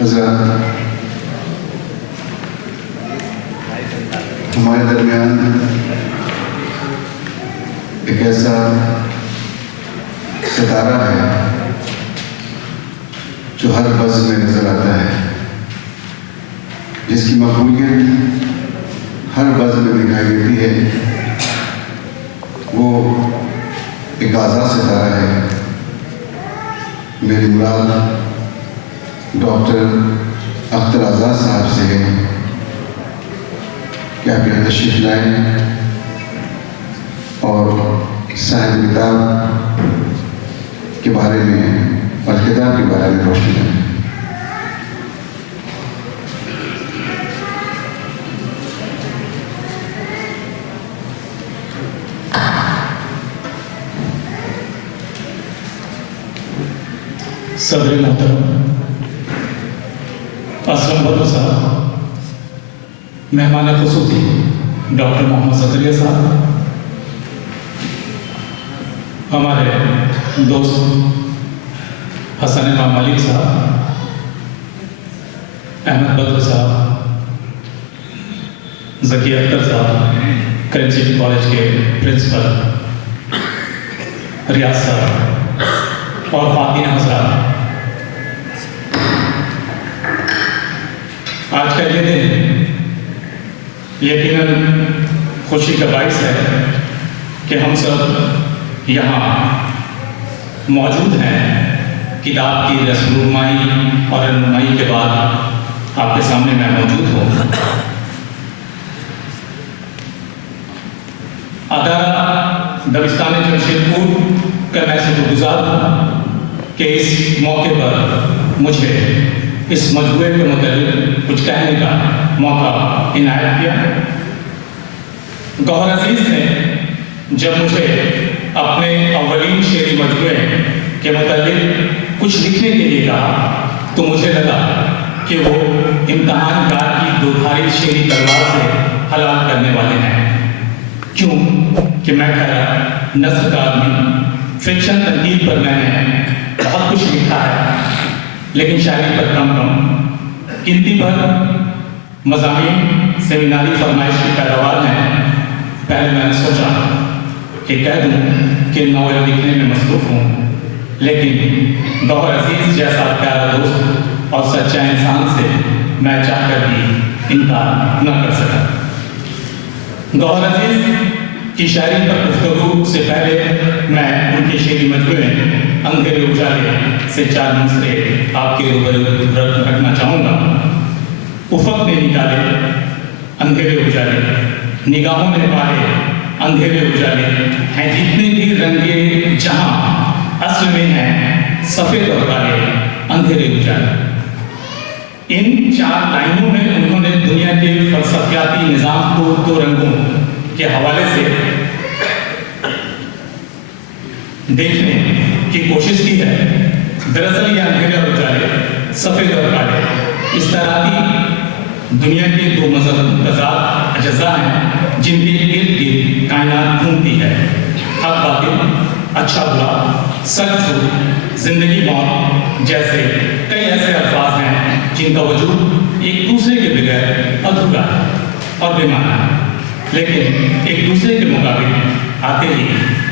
حضرات، ہمارے درمیان ایک ایسا ستارہ ہے جو ہر بز میں نظر آتا ہے، جس کی مقبولیت ہر بز میں دکھائی دیتی ہے۔ وہ ایک آزاد ستارہ ہے۔ میری مراد ڈاکٹر اختر آزاد صاحب سے ہے کہ آپ یہاں تشریف لائیں اور صاحب کتاب کے بارے میں اور کتاب کے بارے میں روشنی ڈالیں۔ صدر محترم اسلم بدر صاحب، مہمان خصوصی ڈاکٹر محمد زکریا صاحب، ہمارے دوست حسن امام ملک صاحب، احمد بدر صاحب، ذکی اختر صاحب، کراچی کالج کے پرنسپل ریاض صاحب اور خواتین حضرات، آج کا یہ دن یقیناً خوشی کا باعث ہے کہ ہم سب یہاں موجود ہیں۔ کتاب کی رہنمائی اور رہنمائی کے بعد آپ کے سامنے میں موجود ہوں۔ ادارہ دبستان جمشید پور کا میں شکر گزار ہوں کہ اس موقع پر مجھے اس مجموعے کے متعلق کچھ کہنے کا موقع عنایت کیا۔ گوہر عزیز نے جب مجھے اپنے اولین شعری مجموعے کے متعلق کچھ لکھنے کے لیے کہا تو مجھے لگا کہ وہ امتحان کار کی دو-دھاری شعری تلوار سے ہلاک کرنے والے ہیں، کیوں کہ میں کہا نثر کا آدمی، فکشن تنقید پر میں نے بہت کچھ لکھا ہے لیکن شاعری پر کم گنتی پر مضامین سیمیناری فرمائش کی پیداوار ہیں۔ پہلے میں نے سوچا کہ کہہ دوں کہ ناول لکھنے میں مصروف ہوں، لیکن گوہر عزیز جیسا پیارا دوست اور سچا انسان سے میں چاہ کر بھی انکار نہ کر سکا۔ گوہر عزیز کی شاعری پر گفتگو سے پہلے میں ان کے شعری مجموعے اندھیرے اجالے سے 4 مصرے آپ کے روبرو رکھنا چاہوں گا۔ افق نے نکالے اندھیرے اجالے، نگاہوں نے پالے اندھیرے اجالے، ہیں جتنے بھی رنگے جہاں اصل میں ہیں سفید اور کالے اندھیرے اجالے۔ ان 4 لائنوں میں انہوں نے دنیا کے فلسفیاتی نظام کو 2 رنگوں کے حوالے سے دیکھنے کی کوشش کی ہے۔ دراصل یہ اندھیرے اور اجالے، سفید اور کالے، اس طرح کی دنیا کے 2 متضاد اجزاء ہیں جن کے ارد گرد کائنات گھومتی ہے۔ حق باطل، اچھا برا، سچ جھوٹ، زندگی موت جیسے کئی ایسے الفاظ ہیں جن کا وجود ایک دوسرے کے بغیر ادھورا ہے اور بے معنی ہے، لیکن ایک دوسرے کے مقابل آتے ہی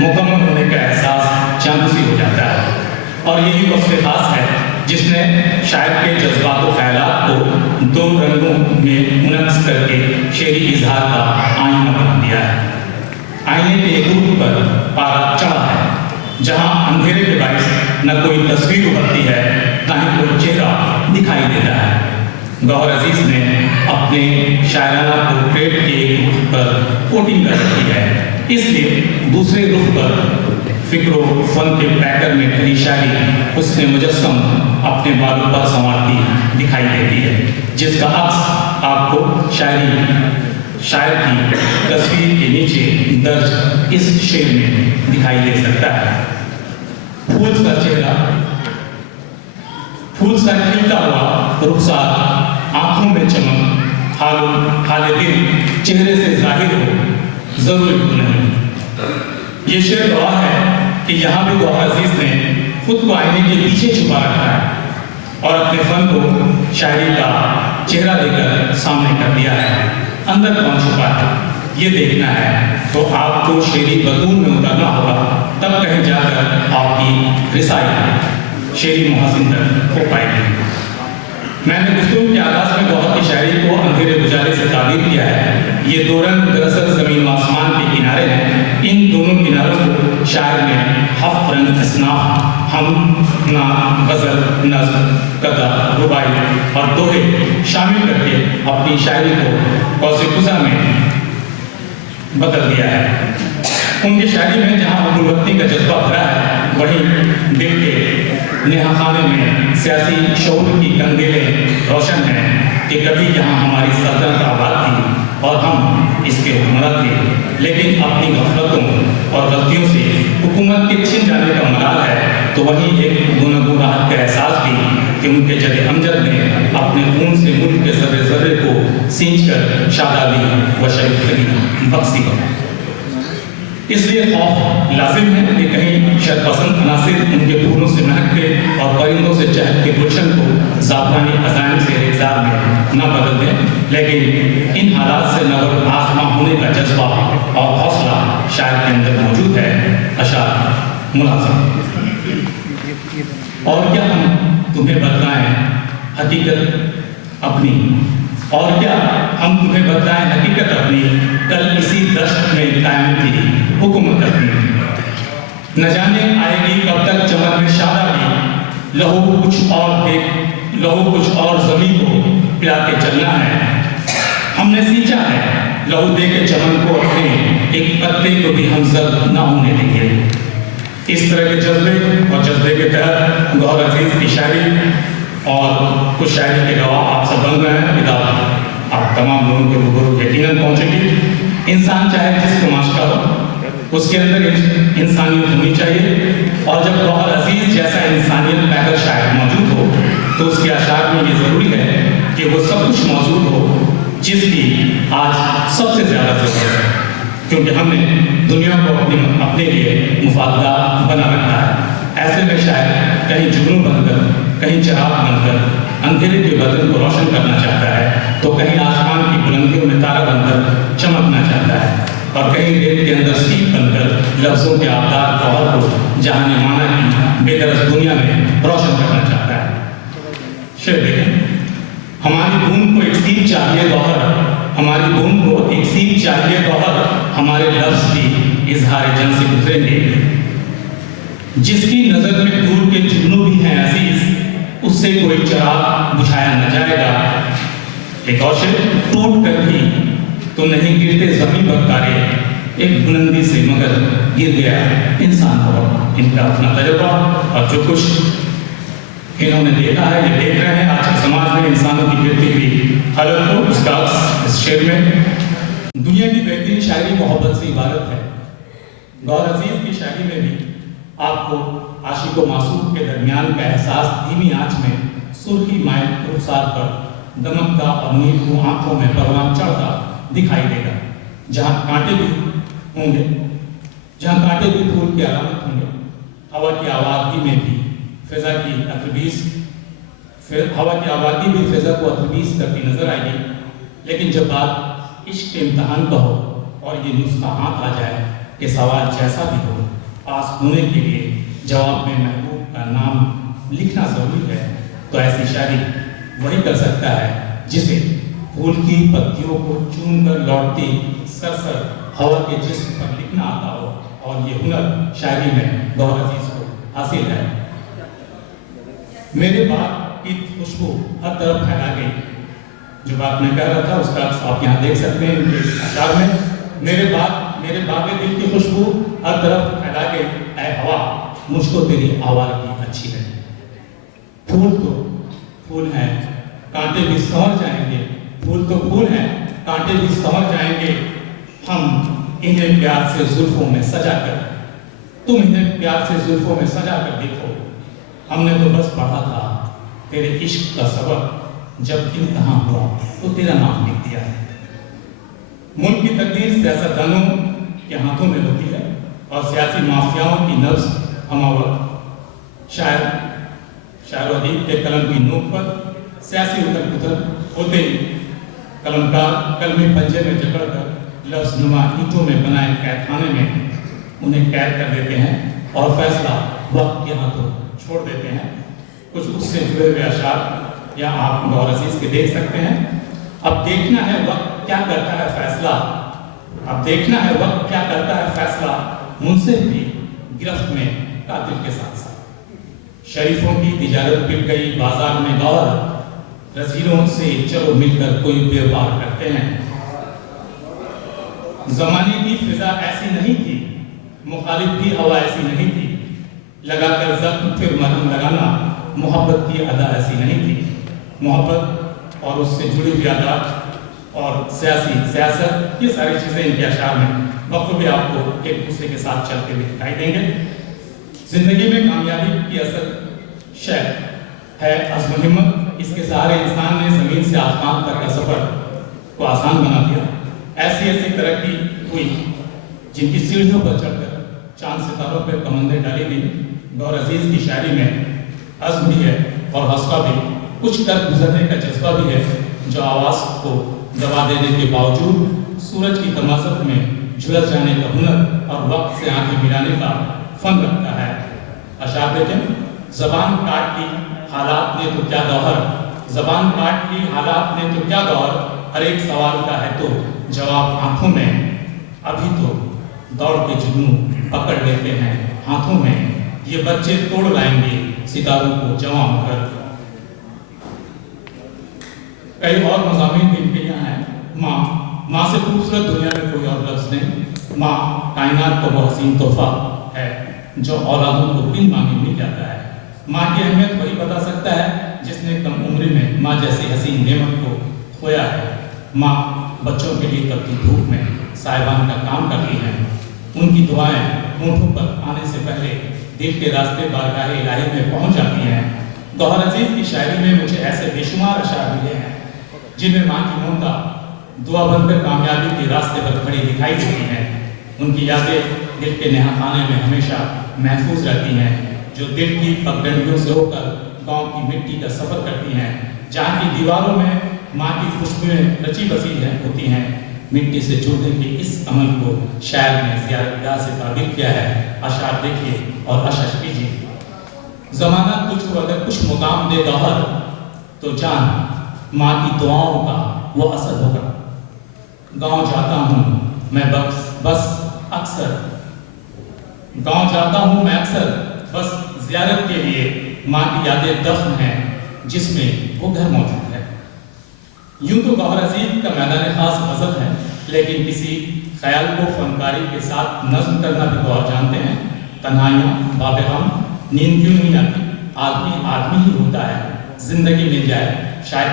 مکمل ہونے کا احساس چاندسی ہو جاتا ہے۔ اور یہی وصف خاص ہے جس نے شاعر کے جذبات و خیالات کو 2 رنگوں میں منعکس کر کے شعری اظہار کا آئینہ بنا دیا ہے۔ آئینے کے ایک روپ پر پارا چڑھا ہے جہاں اندھیرے کے باعث نہ کوئی تصویر ابھرتی ہے نہ ہی کوئی چہرہ دکھائی دیتا ہے۔ گوہر عزیز نے اپنے شاعرانہ پورٹریٹ کے ایک رخ پر کوٹنگ کر رکھی ہے، اس لیے دوسرے رخ پر فکر و فن کے پیکر میں بھری شاعری اس نے مجسم اپنے بالوں پر سنوارتی دکھائی دیتی ہے، جس کا عکس آپ کو شاعر کی تصویر کے نیچے درج اس شعر میں دکھائی دے سکتا ہے۔ پھول سا چہرہ، پھول سا کھلتا ہوا رخسار، آنکھوں میں چمک، حال دل چہرے سے ظاہر ہو، ضرور نہیں۔ یہ شعر گواہ ہے کہ یہاں بھی گوہر عزیز نے خود کو آئینے کے پیچھے چھپا رکھا ہے۔ اور اپنے فن کو شاعری کا چہرہ دے کر سامنے کر دیا ہے۔ اندر کون چھپا ہے یہ دیکھنا ہے تو آپ کو شعری بطون میں اترنا ہوگا، تب کہیں جا کر آپ کی رسائی شعری محاسن تک ہو پائے گی۔ میں نے گفتگو کے آغاز میں گوہر کی شاعری کو اندھیرے اجالے سے تعبیر کیا ہے۔ یہ دو رنگ دراصل زمین و آسمان کے کنارے ہیں۔ ان دونوں کناروں کو شاعر نے ہفت رنگ اصناف ہم، نعت، غزل، نظم، قطع، رباعی اور دوہے شامل کر کے اپنی شاعری کو قوس قزح میں بدل دیا ہے۔ ان کی شاعری میں جہاں حب الوطنی کا جذبہ بھرا ہے، وہیں دل کے نہا خانے میں سیاسی شعور کی کندیلیں روشن ہیں کہ کبھی یہاں ہماری سلطنت آباد تھی اور ہم اس کے حکمراں تھے، لیکن اپنی غفلتوں اور غلطیوں سے حکومت کے چھن جانے کا ملال ہے، تو وہیں ایک گنگو راحت کا احساس بھی کہ ان کے جد امجد نے اپنے خون سے ملک کے ذرے ذرے کو سینچ کر شادابی و شائستگی بخشی ہو۔ اس لیے خوف لازم ہے کہ کہیں شرپسند عناصر ان کے پھولوں سے مہکتے اور پرندوں سے چہکتے گلشن کو زعفرانی عزائم سے ریزار میں نہ بدل دیں، لیکن ان حالات سے نبرد آزما ہونے کا جذبہ اور حوصلہ شاعر کے اندر موجود ہے۔ اشعار ملازم: اور کیا ہم تمہیں بتلائیں حقیقت اپنی، اور کیا ہم تمہیں بتلائیں حقیقت اپنی، کل اسی دشت میں قائم تھی حکومت اپنی، نہ جانے آئے گی کب تک چمن میں شادابی، لہو کچھ اور زمین کو پلا کے چلنا ہے، ہم نے سینچا ہے لہو دے کے چمن کو اپنے، ایک پتے کو بھی ہم زرد نہ ہونے دیں گے۔ اس طرح کے جذبے اور جذبے کے تحت گوہر عزیز کی شاعری اور کچھ شاعری کے گواہ آپ سب بن گئے ہیں۔ کتاب آپ تمام لوگوں کے روبرو یقیناً پہنچے گی۔ انسان چاہے جس کو معاشقہ ہو، اس کے اندر انسانیت ہونی چاہیے، اور جب گوہر عزیز جیسا انسانیت پیکر شاعر موجود ہو تو اس کے اشعار میں یہ ضروری ہے کہ وہ سب کچھ موجود ہو جس کی آج سب سے زیادہ ضرورت ہے، کیونکہ ہم نے دنیا کو اپنے لیے مفادہ بنا رکھا ہے۔ ایسے میں شاعر کہیں جگنو بن کر، کہیں چراغ بن کر اندھیرے کے بدن کو روشن کرنا چاہتا ہے، تو کہیں آسمان کی بلندیوں میں تارا بن کر چمکنا چاہتا ہے، اور کہیں ریت کے اندر سیپ بن کر لفظوں کے آبدار گوہر کو جہان مانا کی بے درس دنیا میں روشن کرنا چاہتا ہے۔ شعر دیکھیں: ہماری بوند کو ایک سیپ چاہیے گوہر، ہماری بوند کو ایک سیپ چاہیے گوہر، ہمارے لفظ بھی اظہار جن سے گزریں گے، جس کی نظر میں دور کے جگنو بھی ہیں عزیز، اس سے کوئی چراغ بجھایا نہ جائے گا۔ ایک اور شعر: ٹوٹ کر بھی تو نہیں گرتے زمین پر تارے، ایک بلندی سے مگر گر گیا انسان کو۔ ان کا اپنا تجربہ اور جو کچھ انہوں نے دیکھا ہے، یہ دیکھ رہے ہیں آج کے سماج میں انسانوں کی گرتی ہوئی حالت کو۔ اس کا اس شعر میں دنیا کی بہترین شاعری محبت سے عبارت ہے۔ گوہر عزیز کی شاعری میں بھی آپ کو عاشق و معشوق کے درمیان کا احساس دھیمی آنچ میں سرخی مائل رخسار پر دمکتا اور نیل کو آنکھوں میں پروان چڑھتا دکھائی دے گا۔ جہاں کانٹے بھی ہوں گے، جہاں کانٹے بھی پھول کی علامت ہوں گے، ہوا کی آوازی میں بھی فضا کی اتربیس، ہوا کی آوازی بھی فضا کو اتربیس کرتی نظر آئے گی، لیکن جب بات عشق کے امتحان کا ہو اور یہ نسخہ ہاتھ آ جائے کہ سوال جیسا بھی ہو، پاس ہونے کے لیے جواب میں محبوب کا نام لکھنا ضروری ہے، تو ایسی شاعری وہی کر سکتا ہے جسے پھول کی پتیوں کو چون کر لوٹتی سرسر ہوا کے جسم پر لکھنا آتا ہو، اور یہ ہنر شاعری میں گوہر عزیز کو حاصل ہے۔ میرے باغ کی خوشبو ہر طرف پھیلا گئی، جو بات میں کہہ رہا تھا اس کا آپ یہاں دیکھ سکتے ہیں ان کے اشعار میں۔ میرے باغ دل کی خوشبو ہر طرف پھیلا گئی، اے ہوا مجھ کو تیری آوارگی اچھی لگی۔ پھول تو پھول ہیں کانٹے بھی سنور جائیں گے، پھول تو پھول ہیں کانٹے بھی سنور جائیں گے، ہم انہیں پیار سے زلفوں میں سجا کر، تم انہیں پیار سے زلفوں میں سجا کر دیکھو، ہم نے تو بس پڑھا تھا تیرے عشق کا سبق، جب امتحان ہوا تو تیرا نام لکھ دیا ہے۔ ملک کی تقدیر سیاستدانوں کے ہاتھوں میں ہوتی ہے اور سیاسی مافیاؤں کی نبض ہمہ وقت۔ शायर अदीब के कलम की नोक पर सियासी उथल पुथल होते ही कलमकार कलमी पंजे में जकड़कर लफ्ज़ नुमा ईंटों में बनाए कैद खाने में उन्हें कैद कर देते हैं और फैसला वक्त के हाथों छोड़ देते हैं। कुछ उससे जुड़े हुए अशार या आप गौर अजीज के देख सकते हैं। अब देखना है वक्त क्या करता है फैसला, अब देखना है वक्त क्या करता है फैसला, मुझसे भी गिरफ्त में कातिल के साथ साथ। शरीफों की तिजारत पिट गई बाजार में गौर, रसीलों से चलो मिलकर कोई व्यापार करते हैं। जमाने की फिजा ऐसी नहीं थी, मुखालिफ की हवा ऐसी नहीं थी, लगाकर जख्म फिर मरहम लगाना मोहब्बत की अदा ऐसी नहीं थी। मोहब्बत और उससे जुड़ी हुई अदा और सियासत, ये सारी चीज़ें इनके अशार में बखूबी आपको एक दूसरे के साथ चलते हुए दिखाई देंगे। जिंदगी में कामयाबी की असल शय है अज़्म हिम्मत। इसके सहारे इंसान ने ज़मीन से आसमान तक का सफ़र को आसान बना दिया। ऐसी ऐसी तरक्की हुई जिनकी सीढ़ियों पर चढ़कर चांद सितारों पर कमंदें डाली गई। गौर अजीज की शायरी में अज़्म भी है और हौसला भी, कुछ कर गुजरने का जज्बा भी है, जो आवाज़ को दबा देने के बावजूद सूरज की तमाज़त में झुलस जाने का हुनर और वक्त से आंखें मिलाने का फन रखता है। अशार देखें, ज़बान काट ली हालात ने तो क्या गौहर, ज़बान काट ली हालात ने तो क्या गौहर, हर एक सवाल का है तो जवाब आंखों में, अभी तो दौड़ के जुनून पकड़ लेते हैं हाथों में, ये बच्चे तोड़ लाएंगे सितारों को जवां होकर। कई और मज़ामीन भी इनके यहाँ हैं। माँ से खूबसूरत दुनिया में कोई और लफ्ज़ नहीं। माँ कायनात का वो हसीन तोहफा है जो औलादों को बिन मांगे मिल जाता है। माँ की अहमियत वही बता सकता है जिसने कम उम्र में माँ जैसी हसीन नेमत को खोया है। माँ बच्चों के लिए तपती धूप में साहिबान का काम करती हैं। उनकी दुआएं होठों पर आने से पहले दिल के रास्ते बारगाह इलाही में पहुंच जाती हैं। गौहर अजीज की शायरी में मुझे ऐसे बेशुमार अशार मिले हैं जिनमें माँ की ममता दुआ बनकर कामयाबी के रास्ते पर खड़ी दिखाई देती हैं। उनकी यादें दिल के नहाखाने में हमेशा महफूज रहती हैं, जो दिल की पगडंडियों से होकर गांव की मिट्टी का सफ़र करती हैं, जहाँ की दीवारों में माँ की खुशबुएं रची बसी होती हैं। मिट्टी से जुड़ने के इस अमल को शायर ने ज़ियारतगाह से ताबीर किया है। अशार देखिए और अशश कीजिए। ज़माना तुझको अगर कुछ मुकाम दे गौहर, तो जान माँ की दुआओं का वो असर होगा। गांव जाता हूँ मैं बस अक्सर, गांव जाता हूँ मैं अक्सर बस ज़ियारत के लिए। माँ की यादें दफन हैं जिसमें वो घर मौजूद है। यूं तो गौहर अजीज का मैदान खास गज़ल है, लेकिन किसी ख्याल को फनकारी के साथ नज़्म करना भी गौर जानते हैं। तन्हाइयाँ बाबे गम, नींद क्यों नहीं आती, आदमी आदमी ही होता है, जिंदगी मिल जाए शायद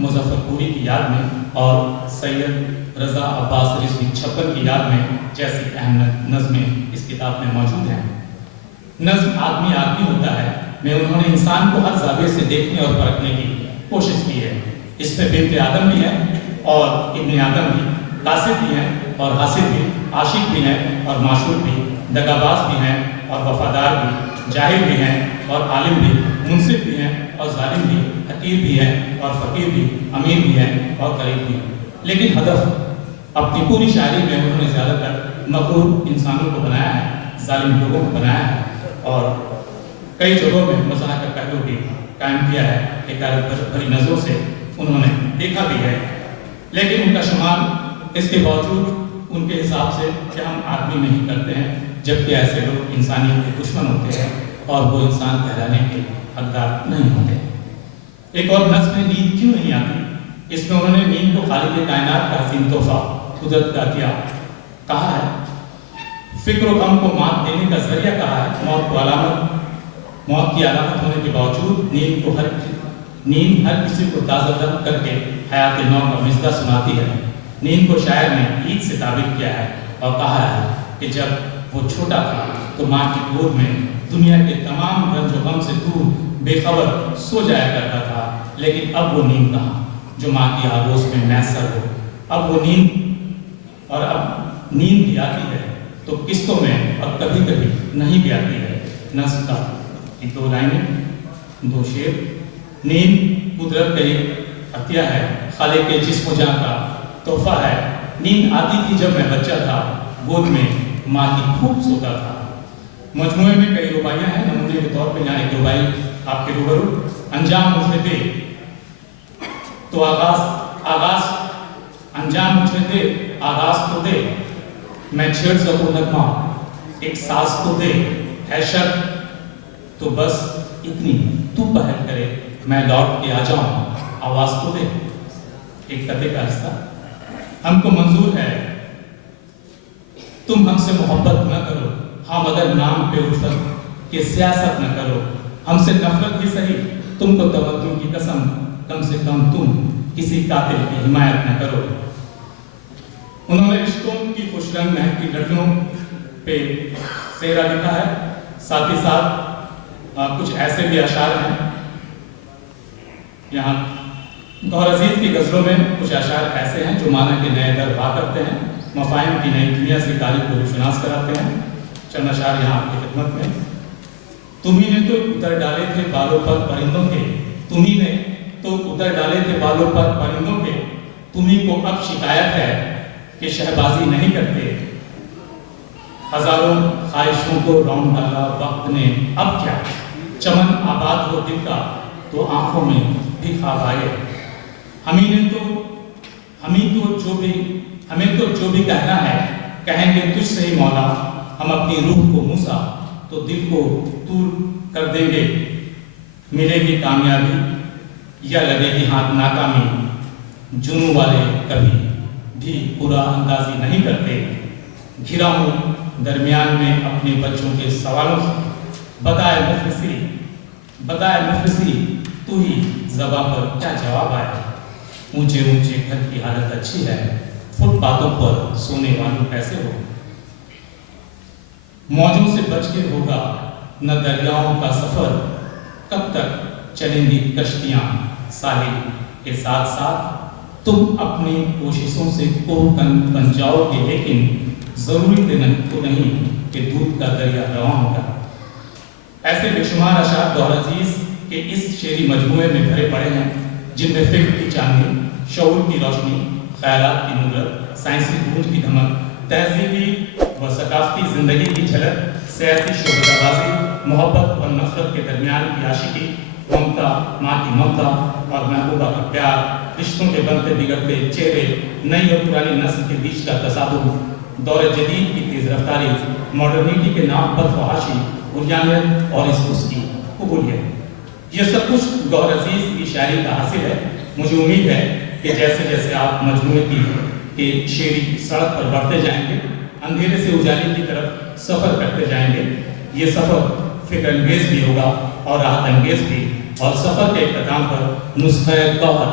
मुजफ्फरपुरी की याद में और सैयद रज़ा अब्बास रिज़वी छप्पन की याद में, जैसी अहम नज़में इस किताब में मौजूद हैं। नज़्म आदमी आदमी होता है में उन्होंने इंसान को हर ज़ाविये से देखने और परखने की कोशिश की है। इसमें बिन्ते आदम भी है और इब्ने आदम भी, कासिद भी हैं और हासिद भी, आशिक भी हैं और माशूक भी, दगाबाज भी हैं और वफादार भी, जाहिल भी हैं और आलिम भी, मुनसिफ भी हैं और जालिम भी, हकीर भी हैं और फ़कीर भी, अमीर भी हैं और गरीब भी। लेकिन हदफ अपनी पूरी शायरी में उन्होंने ज़्यादातर मकरूर इंसानों को बनाया है, जालिम लोगों को बनाया है और कई जगहों में मज़ाह का पहलू भी कायम किया है। हिकायत भरी नज़रों से उन्होंने देखा भी है, लेकिन उनका शुमार इसके बावजूद उनके हिसाब से कि हम आदमी नहीं करते हैं, जबकि ऐसे लोग इंसानियत के दुश्मन होते हैं और वो इंसान कहलाने के हकदार नहीं होते। एक और नज़्म में नींद क्यों नहीं आती, इसमें उन्होंने नींद को खालिक कायनात का हसीन तोहफा कुदरत का दिया कहा है। फिक्र और गम को मात देने का जरिया कहा है। मौत की अलामत होने के बावजूद नींद हर किसी को ताज़ा करके हयात नौ का मिसदा सुनाती है। नींद को शायर ने ईद से ताबीर किया है और कहा है कि जब वो छोटा था तो माँ की गोद में दुनिया के तमाम रंज गम से दूर बेखबर सो जाया करता था, लेकिन अब वो नींद कहाँ जो माँ की आगोश में मैसर हो। अब वो नींद और अब नींद भी आती है तो किस्तों में और कभी कभी नहीं भी आती है। नज़्म का की दो लाइनें, दो शेर। नींद कुदरत का एक अतिया है, खालिक के जिस्म जान का तोहफा है। नींद आती थी जब मैं बच्चा था, गोद में माँ की खूब सोता था। मजमूए में कई रुबाइयाँ हैं, नमूने के तौर पे यहाँ एक रुबाई आपके रूबरू। अंजाम मुझे दे तो आगाज अंजाम मुझे दे, आगाज तो दे, मैं छेड़ सकूं नगमा, एक सांस तो दे, है शक तो बस इतनी तू पहल करे, मैं लौट के आ जाऊं, आवाज तो दे। एक कते का हिस्सा। हमको मंजूर है तुम हमसे मोहब्बत न करो, हम अगर नाम पे उल्फत के सियासत न करो, हमसे नफरत भी सही, तुमको तवज्जो की कसम, कम से कम तुम किसी कातिल की हिमायत न करो। उन्होंने रिश्तों की खुशरंग महकी लड़कियों पे सेहरा लिखा है। साथ ही साथ कुछ ऐसे भी अशार हैं यहाँ। गौहर अजीज की गज़लों में कुछ अशार ऐसे हैं जो माना के नए दर पा करते हैं, मफाहिम की नई दुनिया से कारी को रुशनास कराते हैं। चंद अशार यहाँ आपकी खिदमत में। तुम्ही ने तो उतर डाले थे बालों पर परिंदों के, तुम्ही ने तो उतर डाले थे बालों पर परिंदों के, तुम्ही को अब शिकायत है कि शहबाजी नहीं करते। हजारों ख्वाहिशों को रौंद डाला वक्त ने, अब क्या चमन आबाद हो दिल का तो आंखों में भी ख्वाब आए। हमें तो जो भी कहना है कहेंगे तुझसे ही मौला, हम अपनी रूह को मूसा तो दिल को दूर कर देंगे। मिलेगी कामयाबी या लगेगी हाथ नाकामी, जुनू वाले कभी भी बुरा अंदाजी नहीं करते। घिरा हूँ दरमियान में अपने बच्चों के सवालों से, बताए मुफलिसी तू ही ज़बां पर क्या जवाब आया। ऊंचे ऊंचे घर की हालत अच्छी है, फुटपाथों पर सोने वालों कैसे हो। मौजों से बच के होगा न दरियाओं का सफर, कब तक चलेंगी कश्तियां साहिल के साथ साथ। तुम अपनी कोशिशों से कोहकन बन जाओगे, लेकिन जरूरी तो नहीं कि दूध का दरिया रवां होगा। ऐसे बेशुमार अशार गौहर अजीज के इस शेरी मजमूए में भरे पड़े हैं, जिनमें फिक्र की चांदनी, शऊर की रोशनी, ख्यालात की नुदरत, साइंसी गूंज की धमक, तहजीबी व सकाफती जिंदगी की झलक, सियासी शोहरतबाजी, मोहब्बत और नफरत के दरमियान की आशिकी, ममता, माँ की ममता और महबूबा का प्यार, रिश्तों के बनते बिगड़ते चेहरे, नई और पुरानी नस्ल के बीच का तसादुम, दौर जदीद की तेज रफ्तारी, मॉडर्निटी के नाम पर फहाशी, बुनियादियत और उसकी कबूलियत, ये सब कुछ गौहर अजीज की शायरी का हासिल है। मुझे उम्मीद है कि जैसे जैसे आप मजमूए की शेरी सड़क पर बढ़ते जाएंगे, अंधेरे से उजाले की तरफ सफ़र करते जाएंगे, ये सफ़र फिक्र अंगेज भी होगा और राहत अंगेज भी, और सफ़र के इख्तिताम पर नुस्ख़े गौहर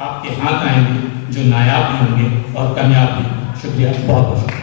आपके हाथ आएंगे जो नायाब भी होंगे और कामयाब भी। शुक्रिया, बहुत बहुत शुक्रिया।